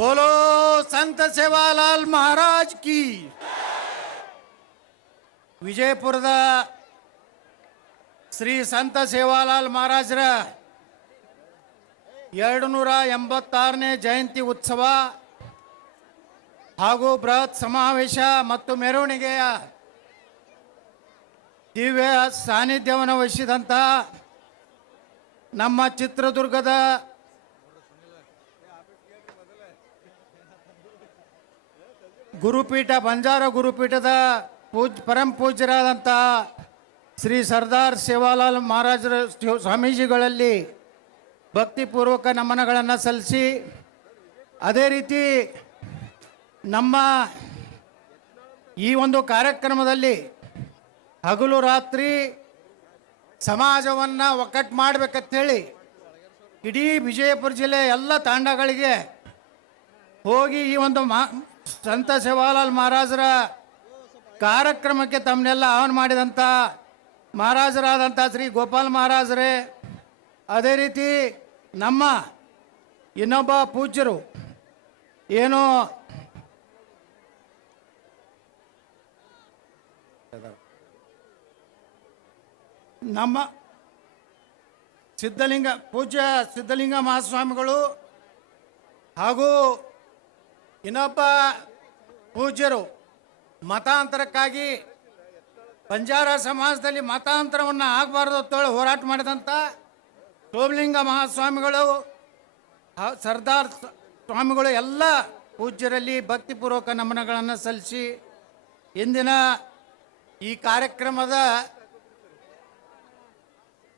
बोलो संत सेवालाल महाराज की ವಿಜಯಪುರದ ಶ್ರೀ ಸಂತ ಸೇವಾಲಾಲ್ ಮಹಾರಾಜರ 286ನೇ ಜಯಂತಿ ಉತ್ಸವ ಹಾಗೂ ಬೃಹತ್ ಸಮಾವೇಶ ಮತ್ತು ಮೆರವಣಿಗೆಯ ದಿವ್ಯ ಸಾನ್ನಿಧ್ಯವನ್ನು ವಹಿಸಿದಂತ ನಮ್ಮ ಚಿತ್ರದುರ್ಗದ ಗುರುಪೀಠ ಬಂಜಾರ ಗುರುಪೀಠದ ಪರಂ ಪೂಜ್ಯರಾದಂಥ ಶ್ರೀ ಸರ್ದಾರ್ ಸೇವಾಲಾಲ್ ಮಹಾರಾಜರ ಸ್ವಾಮೀಜಿಗಳಲ್ಲಿ ಭಕ್ತಿಪೂರ್ವಕ ನಮನಗಳನ್ನು ಸಲ್ಲಿಸಿ, ಅದೇ ರೀತಿ ನಮ್ಮ ಈ ಒಂದು ಕಾರ್ಯಕ್ರಮದಲ್ಲಿ ಹಗಲು ರಾತ್ರಿ ಸಮಾಜವನ್ನು ಒಕ್ಕಟ್ಟು ಮಾಡಬೇಕಂತೇಳಿ ಇಡೀ ವಿಜಯಪುರ ಜಿಲ್ಲೆ ಎಲ್ಲ ತಾಂಡಗಳಿಗೆ ಹೋಗಿ ಈ ಒಂದು ಸಂತ ಸೇವಾಲಾಲ್ ಮಹಾರಾಜರ ಕಾರ್ಯಕ್ರಮಕ್ಕೆ ತಮ್ಮನ್ನೆಲ್ಲ ಆಹ್ವಾನ ಮಾಡಿದಂಥ ಮಹಾರಾಜರಾದಂಥ ಶ್ರೀ ಗೋಪಾಲ್ ಮಹಾರಾಜರೇ, ಅದೇ ರೀತಿ ನಮ್ಮ ಇನ್ನೊಬ್ಬ ಪೂಜ್ಯರು ಏನು ನಮ್ಮ ಪೂಜ್ಯ ಸಿದ್ಧಲಿಂಗ ಮಹಾಸ್ವಾಮಿಗಳು ಹಾಗೂ ಇನ್ನೊಬ್ಬ ಪೂಜ್ಯರು ಮತಾಂತರಕ್ಕಾಗಿ ಬಂಜಾರ ಸಮಾಜದಲ್ಲಿ ಮತಾಂತರವನ್ನು ಆಗಬಾರ್ದು ಅಂತೇಳಿ ಹೋರಾಟ ಮಾಡಿದಂಥ ಸೋಮಲಿಂಗ ಮಹಾಸ್ವಾಮಿಗಳು, ಸರ್ದಾರ್ ಸ್ವಾಮಿಗಳು ಎಲ್ಲ ಪೂಜ್ಯರಲ್ಲಿ ಭಕ್ತಿಪೂರ್ವಕ ನಮನಗಳನ್ನು ಸಲ್ಲಿಸಿ ಇಂದಿನ ಈ ಕಾರ್ಯಕ್ರಮದ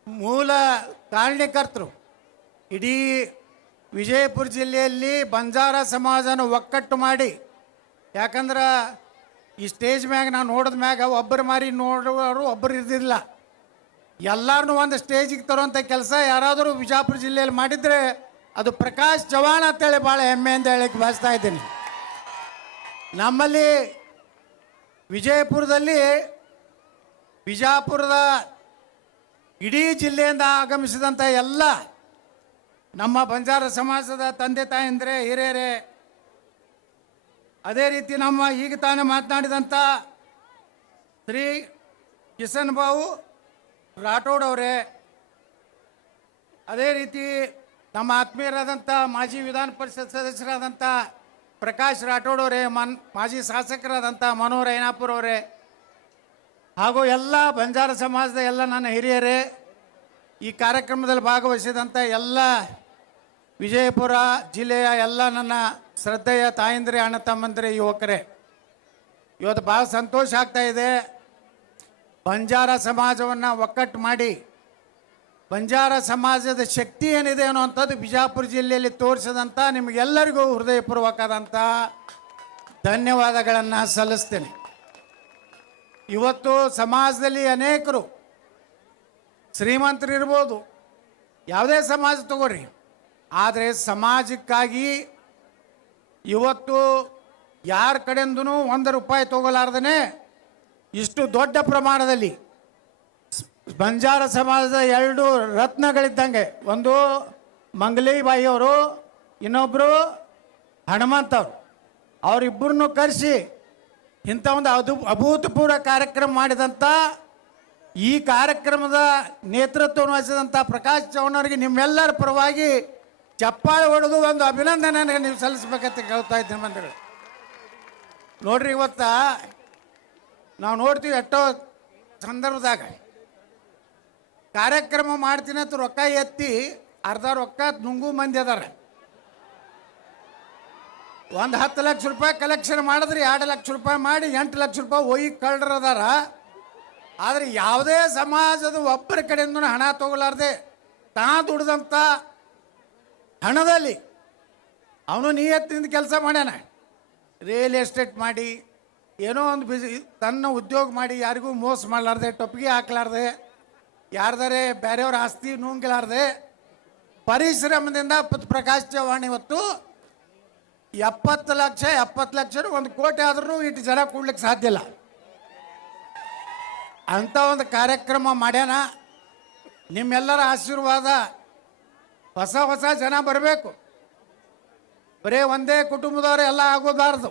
ಮೂಲ ಕಾರಣಕರ್ತರು ಇಡೀ ವಿಜಯಪುರ ಜಿಲ್ಲೆಯಲ್ಲಿ ಬಂಜಾರ ಸಮಾಜನ ಒಕ್ಕಟ್ಟು ಮಾಡಿ, ಯಾಕಂದ್ರೆ ಈ ಸ್ಟೇಜ್ ಮ್ಯಾಗ ನಾವು ನೋಡಿದ ಮ್ಯಾಗ ಒಬ್ಬರು ಮಾರಿ ನೋಡುವವರು ಒಬ್ಬರು ಇರ್ದಿಲ್ಲ, ಎಲ್ಲರನ್ನೂ ಒಂದು ಸ್ಟೇಜಿಗೆ ತರುವಂಥ ಕೆಲಸ ಯಾರಾದರೂ ವಿಜಯಪುರ ಜಿಲ್ಲೆಯಲ್ಲಿ ಮಾಡಿದರೆ ಅದು ಪ್ರಕಾಶ್ ಚವಾಣ್ ಅಂತೇಳಿ ಭಾಳ ಹೆಮ್ಮೆಯಿಂದ ಹೇಳಕ್ಕೆ ಬಯಸ್ತಾ ಇದ್ದೀನಿ. ನಮ್ಮಲ್ಲಿ ವಿಜಯಪುರದಲ್ಲಿ ವಿಜಯಪುರದ ಇಡೀ ಜಿಲ್ಲೆಯಿಂದ ಆಗಮಿಸಿದಂಥ ಎಲ್ಲ ನಮ್ಮ ಬಂಜಾರ ಸಮಾಜದ ತಂದೆ ತಾಯಂದ್ರೆ ಹಿರಿಯರೇ, ಅದೇ ರೀತಿ ನಮ್ಮ ಈಗ ತಾನೇ ಮಾತನಾಡಿದಂಥ ಶ್ರೀ ಕಿಸನ್ ಬಾವು ರಾಠೋಡ್ ಅವರೇ, ಅದೇ ರೀತಿ ನಮ್ಮ ಆತ್ಮೀಯರಾದಂಥ ಮಾಜಿ ವಿಧಾನ ಪರಿಷತ್ ಸದಸ್ಯರಾದಂಥ ಪ್ರಕಾಶ್ ರಾಠೋಡ್ ಅವರೇ, ಮಾಜಿ ಶಾಸಕರಾದಂಥ ಮನೋಹರ್ ಐನಾಪುರ್ ಅವರೇ, ಹಾಗೂ ಎಲ್ಲ ಬಂಜಾರ ಸಮಾಜದ ಎಲ್ಲ ನನ್ನ ಹಿರಿಯರೇ, ಈ ಕಾರ್ಯಕ್ರಮದಲ್ಲಿ ಭಾಗವಹಿಸಿದಂಥ ಎಲ್ಲ ವಿಜಯಪುರ ಜಿಲ್ಲೆಯ ಎಲ್ಲ ನನ್ನ ಶ್ರದ್ಧೆಯ ತಾಯಂದಿರೇ, ಅಣ್ಣ ತಮ್ಮಂದಿರೇ, ಯುವಕರೇ, ಇವತ್ತು ಭಾಳ ಸಂತೋಷ ಆಗ್ತಾ ಇದೆ. ಬಂಜಾರ ಸಮಾಜವನ್ನು ಒಕ್ಕಟ್ಟು ಮಾಡಿ ಬಂಜಾರ ಸಮಾಜದ ಶಕ್ತಿ ಏನಿದೆ ಅನ್ನುವಂಥದ್ದು ಬಿಜಾಪುರ ಜಿಲ್ಲೆಯಲ್ಲಿ ತೋರಿಸಿದಂಥ ನಿಮಗೆಲ್ಲರಿಗೂ ಹೃದಯಪೂರ್ವಕವಾದಂಥ ಧನ್ಯವಾದಗಳನ್ನು ಸಲ್ಲಿಸ್ತೇನೆ. ಇವತ್ತು ಸಮಾಜದಲ್ಲಿ ಅನೇಕರು ಶ್ರೀಮಂತರು ಇರ್ಬೋದು, ಯಾವುದೇ ಸಮಾಜ ತಗೋರಿ, ಆದರೆ ಸಮಾಜಕ್ಕಾಗಿ ಇವತ್ತು ಯಾರ ಕಡೆಯಿಂದನೂ ₹1 ತಗೋಲಾರ್ದೇ ಇಷ್ಟು ದೊಡ್ಡ ಪ್ರಮಾಣದಲ್ಲಿ ಬಂಜಾರ ಸಮಾಜದ 2 ರತ್ನಗಳಿದ್ದಂಗೆ, ಒಂದು ಮಂಗಲೀಬಾಯಿ ಅವರು, ಇನ್ನೊಬ್ಬರು ಹನುಮಂತವ್ರು, ಅವರಿಬ್ಬರನ್ನು ಕರೆಸಿ ಇಂಥ ಒಂದು ಅಭೂತಪೂರ್ವ ಕಾರ್ಯಕ್ರಮ ಮಾಡಿದಂಥ ಈ ಕಾರ್ಯಕ್ರಮದ ನೇತೃತ್ವವನ್ನು ವಹಿಸಿದಂಥ ಪ್ರಕಾಶ್ ಚವಾಣ್ ಅವರಿಗೆ ನಿಮ್ಮೆಲ್ಲರ ಪರವಾಗಿ ಚಪ್ಪಾಳೆ ಹೊಡೆದು ಒಂದು ಅಭಿನಂದನೆ ನೀವು ಸಲ್ಲಿಸ್ಬೇಕಂತ ಕೇಳ್ತಾ ಇದ್ದೀನಿ ಮಂದಿಗಳು. ನೋಡ್ರಿ, ಇವತ್ತು ನಾವು ನೋಡ್ತೀವಿ ಎಷ್ಟೋ ಸಂದರ್ಭದಾಗ ಕಾರ್ಯಕ್ರಮ ಮಾಡ್ತೀನಿ ಅಂತ ರೊಕ್ಕ ಎತ್ತಿ ಅರ್ಧ ರೊಕ್ಕ ನುಂಗು ಮಂದಿ ಅದಾರ. ಒಂದು ₹10 ಲಕ್ಷ ಕಲೆಕ್ಷನ್ ಮಾಡಿದ್ರೆ ₹2 ಲಕ್ಷ ಮಾಡಿ ₹8 ಲಕ್ಷ ಒಯ್ಯಿ ಕಳ್ಳರು ಅದಾರ. ಆದರೆ ಯಾವುದೇ ಸಮಾಜದ ಒಬ್ಬರ ಕಡೆಯಿಂದ ಹಣ ತಗೊಲಾರ್ದೆ ತಾ ದುಡ್ದಂಥ ಹಣದಲ್ಲಿ ಅವನು ನಿಯತ್ತಿನಿಂದ ಕೆಲಸ ಮಾಡ್ಯಾನ. ರಿಯಲ್ ಎಸ್ಟೇಟ್ ಮಾಡಿ ಏನೋ ಒಂದು ತನ್ನ ಉದ್ಯೋಗ ಮಾಡಿ ಯಾರಿಗೂ ಮೋಸ ಮಾಡಲಾರ್ದೆ, ಟೊಪ್ಪಿಗೆ ಹಾಕ್ಲಾರ್ದೆ, ಯಾರ್ದಾರೆ ಬೇರೆಯವ್ರ ಆಸ್ತಿ ನುಂಗಲಾರ್ದೆ ಪರಿಶ್ರಮದಿಂದ ಪ್ರಕಾಶ್ ಚವಾಣ್ ಇವತ್ತು 70 ಲಕ್ಷ 1 ಕೋಟಿ ಆದ್ರೂ ಇಟ್ಟು ಜನ ಕೊಡ್ಲಿಕ್ಕೆ ಸಾಧ್ಯ ಇಲ್ಲ ಅಂತ ಒಂದು ಕಾರ್ಯಕ್ರಮ ಮಾಡ್ಯಾನ. ನಿಮ್ಮೆಲ್ಲರ ಆಶೀರ್ವಾದ ಹೊಸ ಹೊಸ ಜನ ಬರಬೇಕು. ಬರೀ ಒಂದೇ ಕುಟುಂಬದವರು ಎಲ್ಲ ಆಗೋದಾರ್ದು.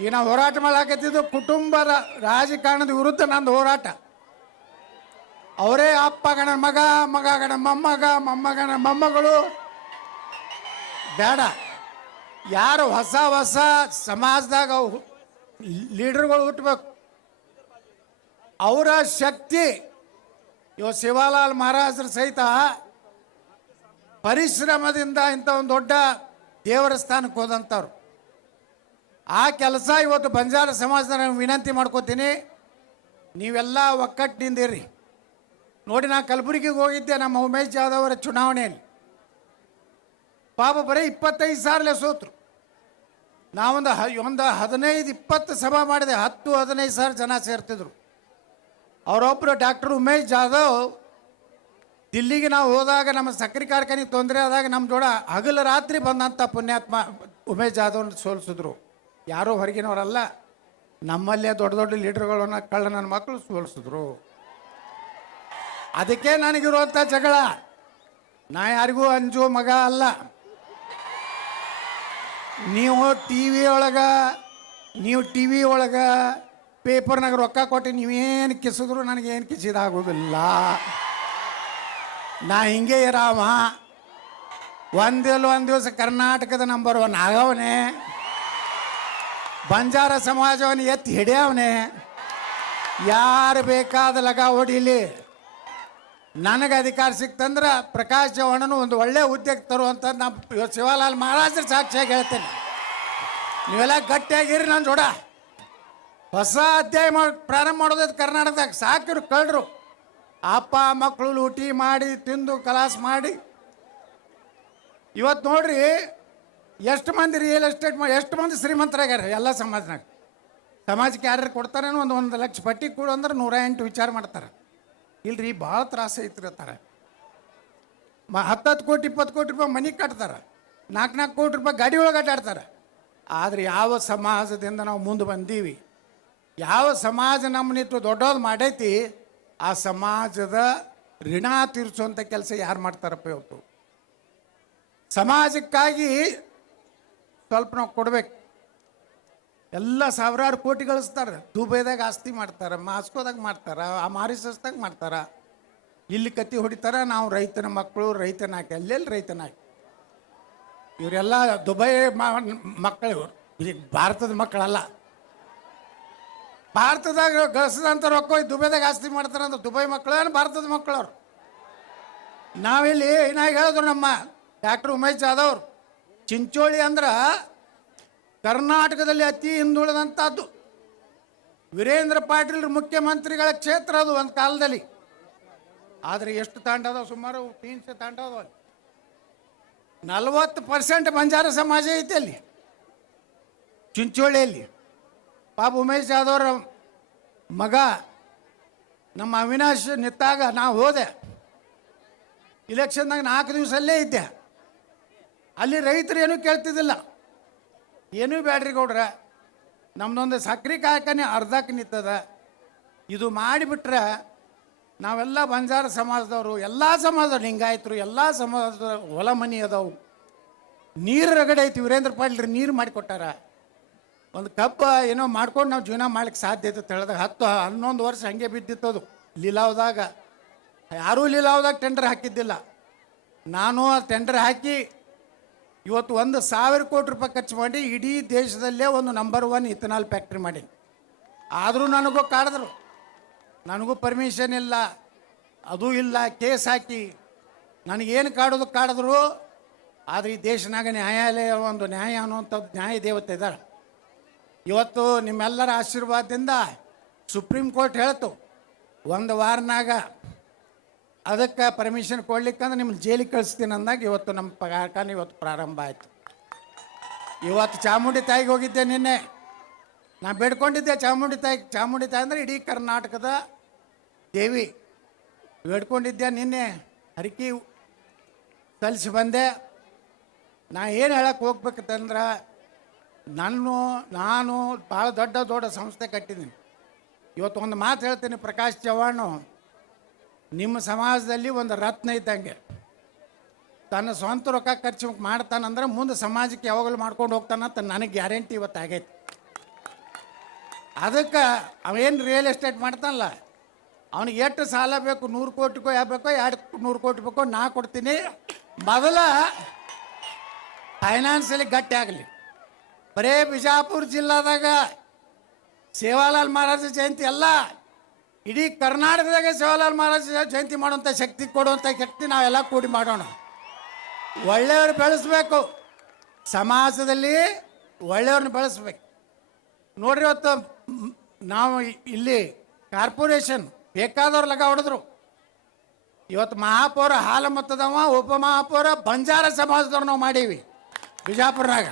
ಈಗ ನಾವು ಹೋರಾಟ ಮಾಡಾಕತ್ತಿದ್ದು ಕುಟುಂಬದ ರಾಜಕಾರಣದ ವಿರುದ್ಧ ನಂದು ಹೋರಾಟ. ಅವರೇ ಅಪ್ಪ ಗಣ ಮಗ, ಮಗ ಗಣ ಮೊಮ್ಮಗ, ಮೊಮ್ಮಗನ ಮೊಮ್ಮಗಳು ಬೇಡ. ಯಾರು ಹೊಸ ಹೊಸ ಸಮಾಜದಾಗ ಲೀಡರ್ಗಳು ಹುಟ್ಟಬೇಕು. ಅವರ ಶಕ್ತಿ ಇವತ್ತು ಶಿವಾಲಾಲ್ ಮಹಾರಾಜರ ಸಹಿತ ಪರಿಶ್ರಮದಿಂದ ಇಂಥ ಒಂದು ದೊಡ್ಡ ದೇವರ ಸ್ಥಾನಕ್ಕೆ ಹೋದಂಥವ್ರು. ಆ ಕೆಲಸ ಇವತ್ತು ಬಂಜಾರ ಸಮಾಜದ ನಾನು ವಿನಂತಿ ಮಾಡ್ಕೋತೀನಿ, ನೀವೆಲ್ಲ ಒಕ್ಕಟ್ಟಿನಿಂದಿರಿ. ನೋಡಿ, ನಾನು ಕಲಬುರಗಿಗೆ ಹೋಗಿದ್ದೆ ನಮ್ಮ ಉಮೇಶ್ ಜಾಧವ್ ಅವರ ಚುನಾವಣೆಯಲ್ಲಿ. ಪಾಪ ಬರೀ 25,000 ಸೋತರು. ನಾವೊಂದು 15-20 ಸಭಾ ಮಾಡಿದೆ, 10-15,000 ಜನ ಸೇರ್ತಿದ್ರು. ಅವರೊಬ್ಬರು ಡಾಕ್ಟರ್ ಉಮೇಶ್ ಜಾಧವ್ ದಿಲ್ಲಿಗೆ ನಾವು ಹೋದಾಗ ನಮ್ಮ ಸಕ್ಕರೆ ಕಾರ್ಖಾನೆಗೆ ತೊಂದರೆ ಆದಾಗ ನಮ್ಮ ಜೋಡ ಹಗಲು ರಾತ್ರಿ ಬಂದಂಥ ಪುಣ್ಯಾತ್ಮ ಉಮೇಶ್ ಜಾಧವ್ನ ಸೋಲಿಸಿದ್ರು. ಯಾರೂ ಹೊರಗಿನವರಲ್ಲ, ನಮ್ಮಲ್ಲೇ ದೊಡ್ಡ ದೊಡ್ಡ ಲೀಡರ್ಗಳನ್ನ ಕಳ್ಳ ನನ್ನ ಮಕ್ಕಳು ಸೋಲಿಸಿದ್ರು. ಅದಕ್ಕೆ ನನಗಿರುವಂಥ ಜಗಳ. ನಾ ಯಾರಿಗೂ ಅಂಜೋ ಮಗ ಅಲ್ಲ. ನೀವು ಟಿ ವಿ ಒಳಗೆ ಪೇಪರ್ನಾಗ ರೊಕ್ಕ ಕೊಟ್ಟು ನೀವೇನು ಕಿಸಿದ್ರು ನನಗೇನು ಕಿಸಿದಾಗೋದಿಲ್ಲ. ನಾ ಹಿಂಗೆ ಇರಾಮ. ಒಂದು ದಿವಸ ಕರ್ನಾಟಕದ ನಂಬರ್ 1 ಆಗವನೇ, ಬಂಜಾರ ಸಮಾಜವನ್ನು ಎತ್ತಿ ಹಿಡಿಯವನೇ. ಯಾರು ಬೇಕಾದ ಲಗ ಹೊಡಿಲಿ. ನನಗೆ ಅಧಿಕಾರ ಸಿಕ್ತಂದ್ರೆ ಪ್ರಕಾಶ್ ಚವ್ಹಾಣನು ಒಂದು ಒಳ್ಳೆ ಹುದ್ದೆಗೆ ತರುವಂಥ ನಮ್ಮ ಶಿವಾಲಾಲ್ ಮಹಾರಾಜರ ಸಾಕ್ಷಿಯಾಗಿ ಹೇಳ್ತೇನೆ. ನೀವೆಲ್ಲ ಗಟ್ಟಿಯಾಗಿರಿ ನನ್ನ ಜೋಡ. ಹೊಸ ಅಧ್ಯಾಯ ಪ್ರಾರಂಭ ಮಾಡೋದೈತೆ ಕರ್ನಾಟಕದಾಗ. ಸಾಕಿರು ಕಳ್ರು ಅಪ್ಪ ಮಕ್ಕಳು ಲೂಟಿ ಮಾಡಿ ತಿಂದು ಕಲಾಸ ಮಾಡಿ. ಇವತ್ತು ನೋಡ್ರಿ ಎಷ್ಟು ಮಂದಿ ರಿಯಲ್ ಎಸ್ಟೇಟ್ ಮಾಡಿ ಎಷ್ಟು ಮಂದಿ ಶ್ರೀಮಂತರಾಗ್ಯಾರ ಎಲ್ಲ ಸಮಾಜನಾಗ. ಸಮಾಜಕ್ಕೆ ಯಾರ್ಯಾರು ಕೊಡ್ತಾರೇನೋ 1 ಲಕ್ಷ ಪಟ್ಟಿ ಕೊಡು ಅಂದ್ರೆ 108 ವಿಚಾರ ಮಾಡ್ತಾರೆ. ಇಲ್ರಿ ಭಾಳ ತ್ರಾಸ ಐತ್ರಿ ಅಂತಾರೆ. 10 ಕೋಟಿ 20 ಕೋಟಿ ರೂಪಾಯಿ ಮನೆ ಕಟ್ತಾರೆ, 4 ಕೋಟಿ ರೂಪಾಯಿ ಗಾಡಿ ಒಳಗೆ ಅಡ್ಡಾಡ್ತಾರೆ. ಆದರೆ ಯಾವ ಸಮಾಜದಿಂದ ನಾವು ಮುಂದೆ ಬಂದೀವಿ, ಯಾವ ಸಮಾಜ ನಮ್ಮನ್ನಿಟ್ಟು ದೊಡ್ಡದು ಮಾಡೈತಿ, ಆ ಸಮಾಜದ ಋಣ ತೀರಿಸುವಂಥ ಕೆಲಸ ಯಾರು ಮಾಡ್ತಾರಪ್ಪ ಇವತ್ತು? ಸಮಾಜಕ್ಕಾಗಿ ಸ್ವಲ್ಪ ನಾವು ಕೊಡ್ಬೇಕು. ಎಲ್ಲ ಸಾವಿರಾರು ಕೋಟಿ ಗಳಿಸ್ತಾರೆ. ದುಬೈದಾಗ ಆಸ್ತಿ ಮಾಡ್ತಾರೆ, ಮಾಸ್ಕೋದಾಗ ಮಾಡ್ತಾರೆ, ಆ ಮಾರಿಸಸ್ದಾಗ ಮಾಡ್ತಾರೆ. ಇಲ್ಲಿ ಕತ್ತಿ ಹೊಡಿತಾರೆ. ನಾವು ರೈತನ ಮಕ್ಕಳು, ರೈತನಾಕಿ, ಎಲ್ಲೆಲ್ಲಿ ರೈತನಾಕಿ. ಇವರೆಲ್ಲ ದುಬೈ ಮಕ್ಕಳು. ಇವರು ಭಾರತದ ಮಕ್ಕಳಲ್ಲ. ಭಾರತದಾಗ ಗಳಿಸಿದಂಥ ರೊಕ್ಕ ದುಬೈದಾಗ ಆಸ್ತಿ ಮಾಡ್ತಾರೆ ಅಂದ್ರೆ ದುಬೈ ಮಕ್ಕಳು ಏನು ಭಾರತದ ಮಕ್ಕಳವ್ರು? ನಾವಿಲ್ಲಿ ಏನಾಗಿ ಹೇಳಿದ್ರು ನಮ್ಮ ಡಾಕ್ಟರ್ ಉಮೇಶ್ ಜಾಧವ್ ಅವರು, ಚಿಂಚೋಳಿ ಅಂದ್ರೆ ಕರ್ನಾಟಕದಲ್ಲಿ ಅತಿ ಹಿಂದುಳಿದಂಥದ್ದು. ವೀರೇಂದ್ರ ಪಾಟೀಲ್ ಮುಖ್ಯಮಂತ್ರಿಗಳ ಕ್ಷೇತ್ರ ಅದು ಒಂದು ಕಾಲದಲ್ಲಿ. ಆದರೆ ಎಷ್ಟು ತಾಂಡ ಅದಾವ? ಸುಮಾರು 300 ತಾಂಡ ಅದಾವ. 40% ಬಂಜಾರ ಸಮಾಜ ಐತೆ ಅಲ್ಲಿ ಚಿಂಚೋಳಿಯಲ್ಲಿ. ಪಾಪ ಉಮೇಶ್ ಜಾಧವ್ರ ಮಗ ನಮ್ಮ ಅವಿನಾಶ್ ನಿಂತಾಗ ನಾವು ಹೋದೆ. ಇಲೆಕ್ಷನ್ದಾಗ 4 ದಿವಸ ಅಲ್ಲೇ ಇದ್ದೆ. ಅಲ್ಲಿ ರೈತರು ಏನೂ ಕೇಳ್ತಿದ್ದಿಲ್ಲ. ಏನೂ ಬ್ಯಾಡ್ರಿ ಗೌಡ್ರ, ನಮ್ಮದೊಂದು ಸಕ್ರೆ ಕಾರ್ಖಾನೆ ಅರ್ಧಕ್ಕೆ ನಿಂತದ. ಇದು ಮಾಡಿಬಿಟ್ರೆ ನಾವೆಲ್ಲ ಬಂಜಾರ ಸಮಾಜದವರು, ಎಲ್ಲ ಸಮಾಜದವ್ರು, ಲಿಂಗಾಯತರು, ಎಲ್ಲ ಸಮಾಜದ ಹೊಲ ಮನಿ ಅದಾವು. ನೀರು ರಗಡೆ ಐತಿ. ವೀರೇಂದ್ರ ಪಾಟೀಲ್ ನೀರು ಮಾಡಿಕೊಟ್ಟಾರ. ಒಂದು ಕಬ್ಬ ಏನೋ ಮಾಡ್ಕೊಂಡು ನಾವು ಜೀವನ ಮಾಡ್ಲಿಕ್ಕೆ ಸಾಧ್ಯ ಐತೆ ಅಂತ ಹೇಳಿದಾಗ 10-11 ವರ್ಷ ಹಂಗೆ ಬಿದ್ದಿತ್ತದು ಲೀಲಾವ್ದಾಗ. ಯಾರೂ ಲೀಲಾವ್ದಾಗ ಟೆಂಡರ್ ಹಾಕಿದ್ದಿಲ್ಲ. ನಾನು ಆ ಟೆಂಡರ್ ಹಾಕಿ ಇವತ್ತು 1,000 ಕೋಟಿ ರೂಪಾಯಿ ಖರ್ಚು ಮಾಡಿ ಇಡೀ ದೇಶದಲ್ಲೇ ಒಂದು ನಂಬರ್ 1 ಇಥನಾಲ್ ಫ್ಯಾಕ್ಟ್ರಿ ಮಾಡಿ. ಆದರೂ ನನಗೂ ಕಾಡಿದ್ರು. ನನಗೂ ಪರ್ಮಿಷನ್ ಇಲ್ಲ, ಅದೂ ಇಲ್ಲ, ಕೇಸ್ ಹಾಕಿ ನನಗೇನು ಕಾಡಿದ್ರು. ಆದರೆ ಈ ದೇಶನಾಗ ನ್ಯಾಯಾಲಯ, ಒಂದು ನ್ಯಾಯ ಅನ್ನುವಂಥದ್ದು ನ್ಯಾಯ ದೇವತೆ ಇದ್ದಾಳೆ. ಇವತ್ತು ನಿಮ್ಮೆಲ್ಲರ ಆಶೀರ್ವಾದದಿಂದ ಸುಪ್ರೀಂ ಕೋರ್ಟ್ ಹೇಳ್ತು 1 ವಾರನಾಗ ಅದಕ್ಕೆ ಪರ್ಮಿಷನ್ ಕೊಡ್ಲಿಕ್ಕಂದ್ರೆ ನಿಮ್ಮನ್ನು ಜೈಲಿಗೆ ಕಳಿಸ್ತೀನಿ ಅಂದಾಗ ಇವತ್ತು ನಮ್ಮ ಕಾರ್ಖಾನೆ ಇವತ್ತು ಪ್ರಾರಂಭ ಆಯಿತು. ಇವತ್ತು ಚಾಮುಂಡಿ ತಾಯಿಗೆ ಹೋಗಿದ್ದೆ ನಿನ್ನೆ. ನಾನು ಬೇಡ್ಕೊಂಡಿದ್ದೆ ಚಾಮುಂಡಿ ತಾಯಿ ಅಂದರೆ ಇಡೀ ಕರ್ನಾಟಕದ ದೇವಿ. ಬೇಡ್ಕೊಂಡಿದ್ದೆ ನಿನ್ನೆ, ಹರಕೆ ಸಲ್ಲಿಸಿ ಬಂದೆ. ನಾ ಏನು ಹೇಳಕ್ಕೆ ಹೋಗ್ಬೇಕಂತಂದ್ರೆ, ನಾನು ಭಾಳ ದೊಡ್ಡ ಸಂಸ್ಥೆ ಕಟ್ಟಿದ್ದೀನಿ. ಇವತ್ತು ಒಂದು ಮಾತು ಹೇಳ್ತೀನಿ, ಪ್ರಕಾಶ್ ಚವ್ಹಾಣ್ ನಿಮ್ಮ ಸಮಾಜದಲ್ಲಿ ಒಂದು ರತ್ನ ಇದ್ದಂಗೆ. ತನ್ನ ಸ್ವಂತ ರೊಕ್ಕ ಖರ್ಚು ಮಾಡ್ತಾನಂದ್ರೆ ಮುಂದೆ ಸಮಾಜಕ್ಕೆ ಯಾವಾಗಲೂ ಮಾಡ್ಕೊಂಡು ಹೋಗ್ತಾನಂತ ನನಗೆ ಗ್ಯಾರಂಟಿ ಇವತ್ತು ಆಗೈತಿ. ಅದಕ್ಕೆ ಅವೇನು ರಿಯಲ್ ಎಸ್ಟೇಟ್ ಮಾಡ್ತಾನಲ್ಲ, ಅವನಿಗೆ ಎಷ್ಟು ಸಾಲ ಬೇಕು, 100 ಕೋಟಿಗೋ ಬೇಕೋ 200 ಕೋಟಿ ಬೇಕೋ ನಾ ಕೊಡ್ತೀನಿ. ಮೊದಲ ಫೈನಾನ್ಸಿಯಲಿ ಗಟ್ಟಿ ಆಗಲಿ. ಬರೇ ಬಿಜಾಪುರ ಜಿಲ್ಲಾದಾಗ ಸೇವಾಲಾಲ್ ಮಹಾರಾಜ ಜಯಂತಿ ಅಲ್ಲ, ಇಡೀ ಕರ್ನಾಟಕದಾಗ ಸೇವಾಲಾಲ್ ಮಹಾರಾಜ ಜಯಂತಿ ಮಾಡುವಂಥ ಶಕ್ತಿ ಕೊಡುವಂಥ ಶಕ್ತಿ ನಾವೆಲ್ಲ ಕೂಡಿ ಮಾಡೋಣ. ಒಳ್ಳೆಯವ್ರು ಬೆಳೆಸ್ಬೇಕು, ಸಮಾಜದಲ್ಲಿ ಒಳ್ಳೆಯವ್ರನ್ನ ಬೆಳೆಸ್ಬೇಕು. ನೋಡ್ರಿ, ಇವತ್ತು ನಾವು ಇಲ್ಲಿ ಕಾರ್ಪೊರೇಷನ್ ಬೇಕಾದವ್ರು ಲಗ ಹೊಡೆದ್ರು. ಇವತ್ತು ಮಹಾಪೌರ ಹಾಲ ಮತದವ, ಉಪಮಹಾಪೌರ ಬಂಜಾರ ಸಮಾಜದವ್ರು ನಾವು ಮಾಡೀವಿ ಬಿಜಾಪುರನಾಗ.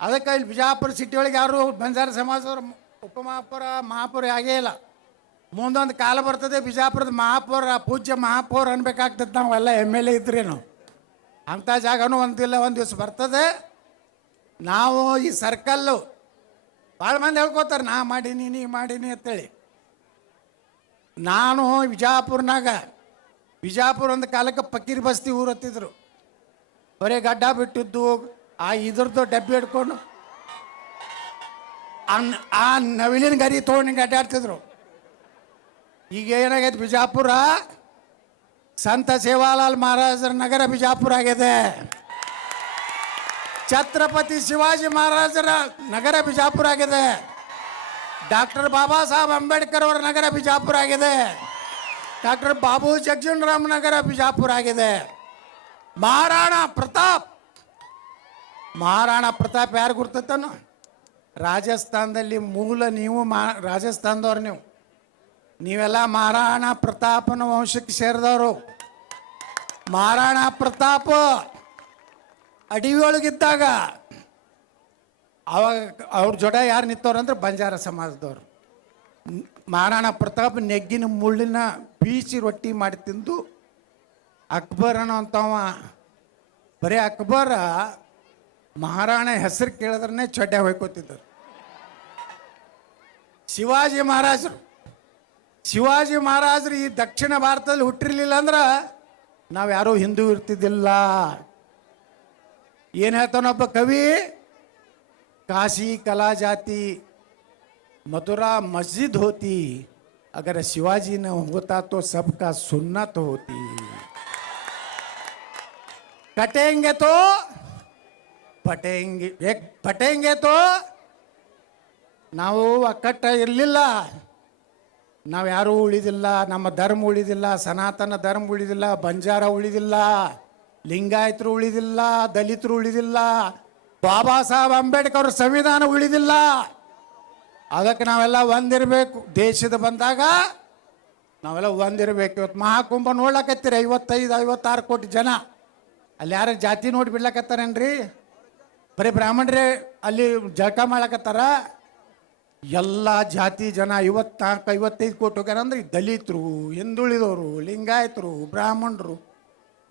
ಅದಕ್ಕೆ ಇಲ್ಲಿ ಬಿಜಾಪುರ ಸಿಟಿ ಒಳಗೆ ಯಾರು ಬಂಜಾರ ಸಮಾಜದವ್ರು ಉಪಮಹಾಪೌರ ಮಹಾಪೌರ ಆಗೇ ಇಲ್ಲ. ಮುಂದೊಂದು ಕಾಲ ಬರ್ತದೆ ಬಿಜಾಪುರದ ಮಹಾಪೌರ, ಪೂಜ್ಯ ಮಹಾಪೌರ ಅನ್ಬೇಕಾಗ್ತದೆ. ನಾವೆಲ್ಲ MLA ಇದ್ರೇನು ಅಂಥ ಜಾಗನೂ ಒಂದಿಲ್ಲ ಒಂದು ದಿವಸ ಬರ್ತದೆ. ನಾವು ಈ ಸರ್ಕಲ್ಲು ಭಾಳ ಮಂದಿ ಹೇಳ್ಕೊತಾರೆ, ನಾ ಮಾಡೀನಿ ನೀ ಮಾಡೀನಿ ಅಂತೇಳಿ. ನಾನು ಬಿಜಾಪುರ ಒಂದು ಕಾಲಕ್ಕೆ ಪಕ್ಕೀರ್ ಬಸ್ತಿ ಊರು ಹತ್ತಿದ್ರು. ಬರೀ ಗಡ್ಡ ಬಿಟ್ಟಿದ್ದು, ಆ ಇದ್ರದ್ದು ಡಬ್ಬಿ ಹಿಡ್ಕೊಂಡು ಆ ನವಿಲಿನ ಗರಿ ತೊಗೊಂಡು ಅಡ್ಡಾಡ್ತಿದ್ರು. ಈಗ ಏನಾಗೈತೆ, ಬಿಜಾಪುರ ಸಂತ ಸೇವಾಲಾಲ್ ಮಹಾರಾಜರ ನಗರ ಬಿಜಾಪುರ ಆಗಿದೆ. ಛತ್ರಪತಿ ಶಿವಾಜಿ ಮಹಾರಾಜರ ನಗರ ಬಿಜಾಪುರ ಆಗಿದೆ. ಡಾಕ್ಟರ್ ಬಾಬಾ ಸಾಹೇಬ್ ಅಂಬೇಡ್ಕರ್ ಅವರ ನಗರ ಬಿಜಾಪುರ ಆಗಿದೆ. ಡಾಕ್ಟರ್ ಬಾಬು ಜಗಜೀವನರಾಮ್ ನಗರ ಬಿಜಾಪುರ ಆಗಿದೆ. ಮಹಾರಾಣಾ ಪ್ರತಾಪ್ ಯಾರು ಗುರ್ತತಾನು? ರಾಜಸ್ಥಾನದಲ್ಲಿ ಮೂಲ ನೀವು ರಾಜಸ್ಥಾನದವ್ರು ನೀವೆಲ್ಲ ಮಹಾರಾಣಾ ಪ್ರತಾಪನ ವಂಶಕ್ಕೆ ಸೇರಿದವರು. ಮಹಾರಾಣಾ ಪ್ರತಾಪ್ ಅಡವಿ ಒಳಗಿದ್ದಾಗ ಅವಾಗ ಅವ್ರ ಜೊತೆ ಯಾರು ನಿಂತವ್ರಂದ್ರೆ ಬಂಜಾರ ಸಮಾಜದವರು. ಮಹಾರಾಣಾ ಪ್ರತಾಪ್ ನೆಗ್ಗಿನ ಮುಳ್ಳಿನ ಬೀಸಿ ರೊಟ್ಟಿ ಮಾಡಿ ತಿಂದು ಅಕ್ಬರ್ ಅನ್ನೋಂಥವ, ಬರೀ ಅಕ್ಬರ ಮಹಾರಾಣ ಹೆಸರು ಕೇಳಿದ್ರೆ ಚೊಡ್ಡೆ ಹೊಯ್ಕೋತಿದ್ದರು. ಶಿವಾಜಿ ಮಹಾರಾಜರು ಈ ದಕ್ಷಿಣ ಭಾರತದಲ್ಲಿ ಹುಟ್ಟಿರ್ಲಿಲ್ಲ ಅಂದ್ರೆ ನಾವು ಯಾರೂ ಹಿಂದೂ ಇರ್ತಿದ್ದಿಲ್ಲ. ಏನು ಹೇಳ್ತಾನೊಬ್ಬ ಕವಿ, ಕಾಶಿ ಕಲಾ ಜಾತಿ मथुरा मस्जिद होती, अगर शिवाजी न होता तो सबका सुन्नत होती. कटेंगे तो ಪಟೇಂಗೆ ತೋ ನಾವು ಒಕ್ಕಟ್ಟ ಇರಲಿಲ್ಲ, ನಾವು ಯಾರೂ ಉಳಿದಿಲ್ಲ, ನಮ್ಮ ಧರ್ಮ ಉಳಿದಿಲ್ಲ, ಸನಾತನ ಧರ್ಮ ಉಳಿದಿಲ್ಲ, ಬಂಜಾರ ಉಳಿದಿಲ್ಲ, ಲಿಂಗಾಯತರು ಉಳಿದಿಲ್ಲ, ದಲಿತರು ಉಳಿದಿಲ್ಲ, ಬಾಬಾ ಸಾಹೇಬ್ ಅಂಬೇಡ್ಕರ್ ಸಂವಿಧಾನ ಉಳಿದಿಲ್ಲ. ಅದಕ್ಕೆ ನಾವೆಲ್ಲ ಒಂದಿರಬೇಕು. ದೇಶದ ಬಂದಾಗ ನಾವೆಲ್ಲ ಒಂದಿರಬೇಕು. ಇವತ್ತು ಮಹಾಕುಂಭ ನೋಡ್ಲಕತ್ತೀರಿ, 55-56 ಕೋಟಿ ಜನ. ಅಲ್ಲಿ ಯಾರು ಜಾತಿ ನೋಡಿ ಬಿಡ್ಲಕತ್ತಾರೇನ್ರಿ? ಬರೀ ಬ್ರಾಹ್ಮಣರೇ ಅಲ್ಲಿ ಜಳಕ ಮಾಡ್ಲಕತ್ತಾರ. ಎಲ್ಲ ಜಾತಿ ಜನ 54-55 ಕೋಟಿ ಹೋಗ್ಯಾರ. ಅಂದ್ರೆ ದಲಿತರು, ಹಿಂದುಳಿದವರು, ಲಿಂಗಾಯತರು, ಬ್ರಾಹ್ಮಣರು,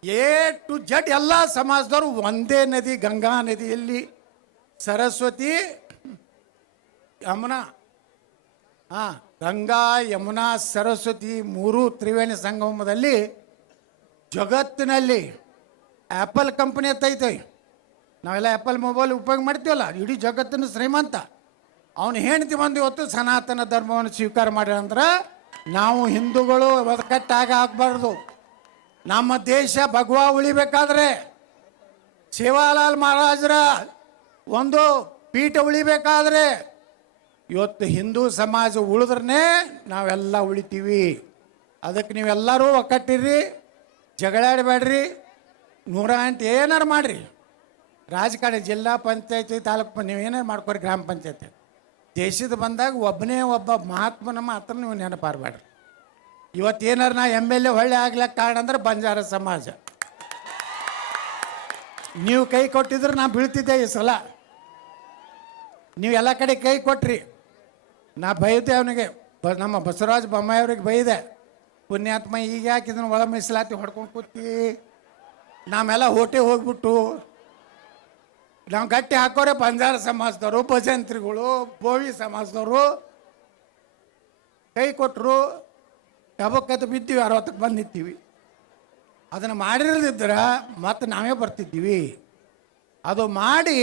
A to Z ಎಲ್ಲ ಸಮಾಜದವರು ಒಂದೇ ನದಿ, ಗಂಗಾ ನದಿಯಲ್ಲಿ ಸರಸ್ವತಿ ಯಮುನಾ, ಗಂಗಾ ಯಮುನಾ ಸರಸ್ವತಿ ಮೂರು ತ್ರಿವೇಣಿ ಸಂಗಮದಲ್ಲಿ ಜಗತ್ತಿನಲ್ಲಿ ಆ್ಯಪಲ್ ಕಂಪನಿ ಎತ್ತೈತೆ. ನಾವೆಲ್ಲ ಆ್ಯಪಲ್ ಮೊಬೈಲ್ ಉಪಯೋಗ ಮಾಡ್ತೀವಲ್ಲ, ಇಡೀ ಜಗತ್ತಿನ ಶ್ರೀಮಂತ. ಅವನು ಹೆಂಡತಿ ಬಂದು ಇವತ್ತು ಸನಾತನ ಧರ್ಮವನ್ನು ಸ್ವೀಕಾರ ಮಾಡ್ಯಾರಂದ್ರೆ ನಾವು ಹಿಂದೂಗಳು ಒಕ್ಕಟ್ಟಾಗ ಆಗಬಾರ್ದು. ನಮ್ಮ ದೇಶ ಭಗವಾ ಉಳಿಬೇಕಾದ್ರೆ, ಸೇವಾಲಾಲ್ ಮಹಾರಾಜರ ಒಂದು ಪೀಠ ಉಳಿಬೇಕಾದ್ರೆ ಇವತ್ತು ಹಿಂದೂ ಸಮಾಜ ಉಳಿದ್ರೇ ನಾವೆಲ್ಲ ಉಳಿತೀವಿ. ಅದಕ್ಕೆ ನೀವೆಲ್ಲರೂ ಒಕ್ಕಟ್ಟಿರ್ರಿ, ಜಗಳಾಡಬೇಡ್ರಿ, 108 ಏನಾರು ಮಾಡಿರಿ. ರಾಜಕಾರಣ, ಜಿಲ್ಲಾ ಪಂಚಾಯತಿ, ತಾಲೂಕು ನೀವೇನಾರು ಮಾಡ್ಕೊರಿ, ಗ್ರಾಮ ಪಂಚಾಯತಿ. ದೇಶದ ಬಂದಾಗ ಒಬ್ಬನೇ ಒಬ್ಬ ಮಹಾತ್ಮನ ಮಾತ್ರ ನೀವು ನೆನಪಾರಬೇಡ್ರಿ. ಇವತ್ತೇನಾರು ನಾ MLA ಹೊಳ್ಳೆ ಆಗ್ಲಿಕ್ಕೆ ಕಾರಣ ಅಂದ್ರೆ ಬಂಜಾರ ಸಮಾಜ. ನೀವು ಕೈ ಕೊಟ್ಟಿದ್ರೆ ನಾ ಬೀಳ್ತಿದ್ದೆ. ಈ ಸಲ ನೀವು ಎಲ್ಲ ಕಡೆ ಕೈ ಕೊಟ್ರಿ. ನಾ ಬೈದೆ ಅವನಿಗೆ, ನಮ್ಮ ಬಸವರಾಜ ಬೊಮ್ಮಾಯಿ ಅವ್ರಿಗೆ ಬೈದೆ, ಪುಣ್ಯಾತ್ಮ ಈಗ ಯಾಕೆ ಇದನ್ನು ಒಳ ಮೀಸಲಾತಿ ಹೊಡ್ಕೊಂಡು ಕೂತಿ, ನಾವೆಲ್ಲ ಹೋಟೆ ಹೋಗ್ಬಿಟ್ಟು ನಾವು ಗಟ್ಟಿ ಹಾಕೋರೆ ಬಂಜಾರ ಸಮಾಜದವರು, ಭಜಂತ್ರಿಗಳು, ಬೋವಿ ಸಮಾಜದವರು ಕೈ ಕೊಟ್ಟರು. ಟಬಕ್ಕತ್ತು ಬಿದ್ದೀವಿ, 60ಕ್ಕೆ ಬಂದು ನಿಂತೀವಿ. ಅದನ್ನು ಮಾಡಿರದಿದ್ರೆ ಮತ್ತೆ ನಾವೇ ಬರ್ತಿದ್ದೀವಿ. ಅದು ಮಾಡಿ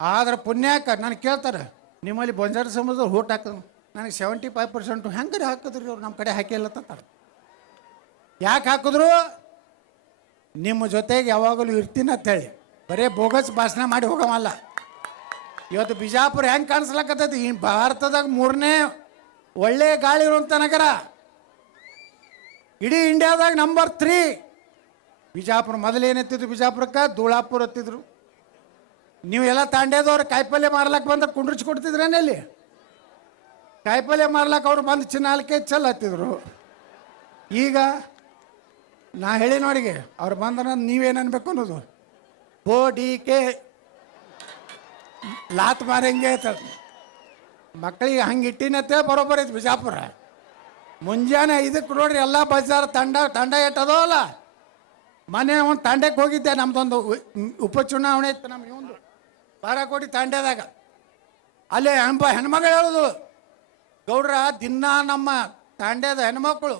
ಆದ್ರೆ ಪುಣ್ಯಕ್ಕೆ ನನಗೆ ಕೇಳ್ತಾರೆ, ನಿಮ್ಮಲ್ಲಿ ಬಂಜಾರ ಸಮಾಜದವ್ರು ಓಟ್ ಹಾಕಿದ್ರು. ನನಗೆ 75% ಹೆಂಗೆ ಹಾಕಿದ್ರಿ ಅವ್ರು, ನಮ್ಮ ಕಡೆ ಹಾಕಿಲ್ಲ ಅಂತಾರೆ. ಯಾಕೆ ಹಾಕಿದ್ರು? ನಿಮ್ಮ ಜೊತೆಗೆ ಯಾವಾಗಲೂ ಇರ್ತೀನಿ ಅಂತೇಳಿ. ಬರೀ ಬೋಗಸ್ ಭಾಷಣ ಮಾಡಿ ಹೋಗಮಲ್ಲ. ಇವತ್ತು ಬಿಜಾಪುರ ಹೆಂಗೆ ಕಾಣಿಸ್ಲಕ್ಕತ್ತೈತಿ, ಈ ಭಾರತದಾಗ 3ನೇ ಒಳ್ಳೆ ಗಾಳಿ ಇರುವಂಥ ನಗರ, ಇಡೀ ಇಂಡಿಯಾದಾಗ ನಂಬರ್ 3 ಬಿಜಾಪುರ. ಮೊದಲೇನೆತ್ತಿದ್ರು ಬಿಜಾಪುರಕ್ಕೆ? ಧೂಳಾಪುರ ಎತ್ತಿದ್ರು. ನೀವು ಎಲ್ಲ ತಾಂಡ್ಯದವ್ರು ಕಾಯಿಪಲ್ಯ ಮಾರ್ಲಕ್ಕೆ ಬಂದ್ರೆ ಕುಂಡ್ರಿಸಿ ಕೊಡ್ತಿದ್ರೇನೆ ಅಲ್ಲಿ? ಕಾಯಿಪಲ್ಯ ಮಾರ್ಲಕ್ಕೆ ಅವ್ರು ಬಂದು ಚಿನ್ನಾಲ್ಕೆ ಚಲ್ ಹತ್ತಿದ್ರು. ಈಗ ನಾ ಹೇಳಿ ನೋಡಿಗೆ ಅವ್ರು ಬಂದ್ರೆ ನೀವೇನು ಅನ್ಬೇಕು ಅನ್ನೋದು, ಡಿ.ಕೆ ಲಾತ್ ಮಾರಂಗೆ ಐತೆ ಮಕ್ಕಳಿಗೆ. ಹಂಗೆ ಇಟ್ಟಿನತ್ತೆ ಬರೋಬ್ಬರ ಐತಿ ಬಿಜಾಪುರ. ಮುಂಜಾನೆ 5ಕ್ಕೆ ನೋಡ್ರಿ ಎಲ್ಲ ಬಜಾರ್ ತಂಡ ಎಟ್ಟದವಲ್ಲ. ಮನೆ ಒಂದು ತಾಂಡ್ಯಕ್ಕೆ ಹೋಗಿದ್ದೆ, ನಮ್ದೊಂದು ಉಪಚುನಾವಣೆ ಇತ್ತು ನಮ್ಗೆ, ಒಂದು ಬಾರಾಕೋಟಿ ತಾಂಡ್ಯದಾಗ. ಅಲ್ಲೇ ಹೆಣ್ಮಗಳು ಹೇಳೋದು, ಗೌಡ್ರ ದಿನ ನಮ್ಮ ತಾಂಡ್ಯದ ಹೆಣ್ಮಕ್ಳು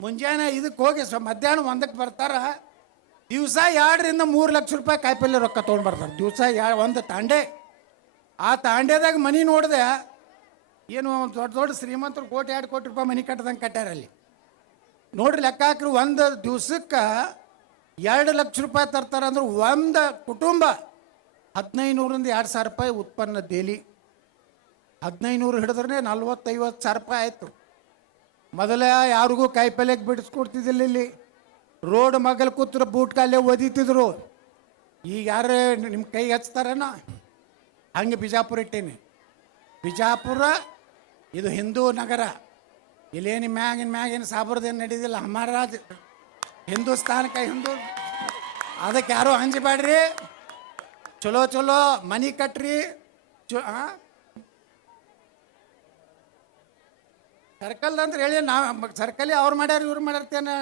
ಮುಂಜಾನೆ 5ಕ್ಕೆ ಹೋಗಿ ಮಧ್ಯಾಹ್ನ 1ಕ್ಕೆ ಬರ್ತಾರ. ದಿವಸ 2ರಿಂದ 3 ಲಕ್ಷ ರೂಪಾಯಿ ಕಾಯಿಪಲ್ಯ ರೊಕ್ಕ ತೊಗೊಂಡು ಬರ್ತಾರೆ. ದಿವಸ ಒಂದು ತಾಂಡೆ. ಆ ತಾಂಡ್ಯದಾಗ ಮನೆ ನೋಡಿದೆ, ಏನು ದೊಡ್ಡ ದೊಡ್ಡ ಶ್ರೀಮಂತರು 1-2 ಕೋಟಿ ರೂಪಾಯಿ ಮನೆ ಕಟ್ಟದಂಗೆ ಕಟ್ಟಾರ ಅಲ್ಲಿ. ನೋಡ್ರಿ ಲೆಕ್ಕ ಹಾಕ್ರಿ, ಒಂದು ದಿವ್ಸಕ್ಕೆ 2 ಲಕ್ಷ ರೂಪಾಯಿ ತರ್ತಾರೆ ಅಂದ್ರೆ ಒಂದು ಕುಟುಂಬ 1500ರಿಂದ 2000 ರೂಪಾಯಿ ಉತ್ಪನ್ನ ಡೈಲಿ. 1500 ಹಿಡಿದ್ರೆ 40-50 ಸಾವಿರ ರೂಪಾಯಿ ಆಯಿತು. ಮೊದಲ ಯಾರಿಗೂ ಕಾಯಿಪಲ್ಯಕ್ಕೆ ಬಿಡಿಸ್ಕೊಡ್ತಿದ್ದಿಲ್ಲ ಇಲ್ಲಿ. ರೋಡ್ ಮಗಲ್ ಕೂತ್ರ ಬೂಟ್ ಕಾಲೇ ಒದಿತಿದ್ರು. ಈಗ ಯಾರು ನಿಮ್ಮ ಕೈಗೆ ಹಚ್ತಾರೇನೋ ಹಂಗೆ ಬಿಜಾಪುರ ಇಟ್ಟೀನಿ. ಬಿಜಾಪುರ ಇದು ಹಿಂದೂ ನಗರ. ಇಲ್ಲೇನು ಮ್ಯಾಗಿನ ಸಾಬ್ರದೇನು ನಡೀದಿಲ್ಲ. ಹಮಾರಾಜ್ ಹಿಂದೂಸ್ತಾನಕ್ಕೆ ಹಿಂದೂ. ಅದಕ್ಕೆ ಯಾರು ಹಂಚಬೇಡ್ರಿ. ಚಲೋ ಚಲೋ ಮನೆ ಕಟ್ರಿ. ಸರ್ಕಲ್ ಅಂದ್ರೆ ಹೇಳಿ ನಾವು ಸರ್ಕಲ್ ಅವ್ರು ಮಾಡ್ಯಾರ ಇವ್ರು ಮಾಡ್ಯಾರ್ತೇನೆ,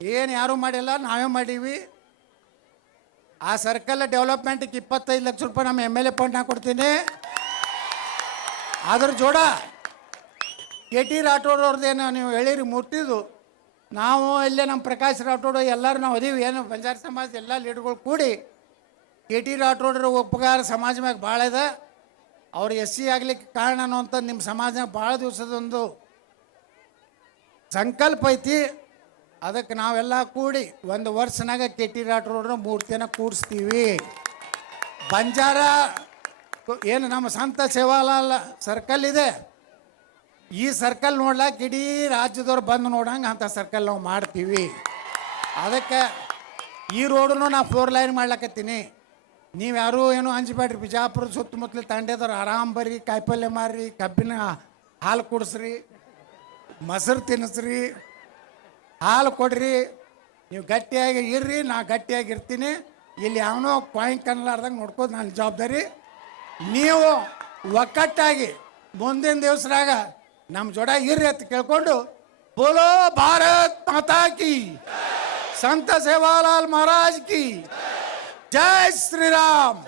ಏನು ಯಾರೂ ಮಾಡಿಲ್ಲ, ನಾವೇ ಮಾಡೀವಿ. ಆ ಸರ್ಕಲ್ ಡೆವಲಪ್ಮೆಂಟ್ಗೆ 25 ಲಕ್ಷ ರೂಪಾಯಿ ನಮ್ಮ MLA ಫಂಡ್ನಾಗ ಕೊಡ್ತೀನಿ. ಅದ್ರ ಜೋಡ ಕೆ ಟಿ ರಾಠೋಡ್ ಅವ್ರದ್ದೇನು ನೀವು ಹೇಳಿರಿ ಮುಟ್ಟಿದ್ದು, ನಾವು ಇಲ್ಲೇ ನಮ್ಮ ಪ್ರಕಾಶ್ ರಾಠೋಡ್ ಎಲ್ಲರೂ ನಾವು ಅದೀವಿ. ಏನು ಬಂಜಾರ ಸಮಾಜದ ಎಲ್ಲ ಲೀಡರ್ಗಳು ಕೂಡಿ ಕೆ ಟಿ ರಾಠೋಡ್ರ ಉಪಕಾರ ಸಮಾಜ ಮ್ಯಾಗ ಭಾಳ ಇದೆ. ಅವ್ರು SC ಆಗ್ಲಿಕ್ಕೆ ಕಾರಣ ಅನ್ನೋಂಥದ್ದು ನಿಮ್ಮ ಸಮಾಜ ಭಾಳ ದಿವಸದೊಂದು ಸಂಕಲ್ಪ ಐತಿ. ಅದಕ್ಕೆ ನಾವೆಲ್ಲ ಕೂಡಿ 1 ವರ್ಷನಾಗ ಕೆ ಟಿ ರಾಠೋಡ್ರ ಮೂರ್ತಿಯನ್ನು ಕೂಡಿಸ್ತೀವಿ. ಬಂಜಾರ ಏನು ನಮ್ಮ ಸಂತ ಸೇವಾಲಾಲ್ ಸರ್ಕಲ್ ಇದೆ, ಈ ಸರ್ಕಲ್ ನೋಡ್ಲಾಕ ಇಡೀ ರಾಜ್ಯದವ್ರು ಬಂದು ನೋಡಂಗೆ ಅಂಥ ಸರ್ಕಲ್ ನಾವು ಮಾಡ್ತೀವಿ. ಅದಕ್ಕೆ ಈ ರೋಡನ್ನು ನಾ 4 ಲೈನ್ ಮಾಡ್ಲಕತ್ತೀನಿ. ನೀವು ಯಾರೂ ಏನೂ ಹಂಚಬೇಡ್ರಿ. ಬಿಜಾಪುರ ಸುತ್ತಮುತ್ತಲು ತಾಂಡ್ಯದವ್ರು ಆರಾಮ್ ಬರ್ರಿ, ಕಾಯಿಪಲ್ಯ ಮಾರ್ರಿ, ಕಬ್ಬಿನ ಹಾಲು ಕುಡಿಸ್ರಿ, ಮೊಸರು ತಿನ್ನಿಸ್ರಿ, ಹಾಲು ಕೊಡ್ರಿ. ನೀವು ಗಟ್ಟಿಯಾಗಿ ಇರ್ರಿ, ನಾ ಗಟ್ಟಿಯಾಗಿ ಇರ್ತೀನಿ. ಇಲ್ಲಿ ಯಾವನೋ ಪಾಯಿಂಟ್ ಕನ್ನಲಾರ್ದಂಗೆ ನೋಡ್ಕೋದು ನನ್ನ ಜವಾಬ್ದಾರಿ. ನೀವು ಒಕ್ಕಟ್ಟಾಗಿ ಮುಂದಿನ ದಿವಸರಾಗ ನಮ್ಮ ಜೋಡ ಇರ್ರಿ ಅಂತ ಕೇಳ್ಕೊಂಡು, ಬೋಲೋ ಭಾರತ್ ಮಾತಾ ಕಿ, ಸಂತ ಸೇವಾಲಾಲ್ ಮಹಾರಾಜ್ ಕಿ ಜೈ ಶ್ರೀರಾಮ್.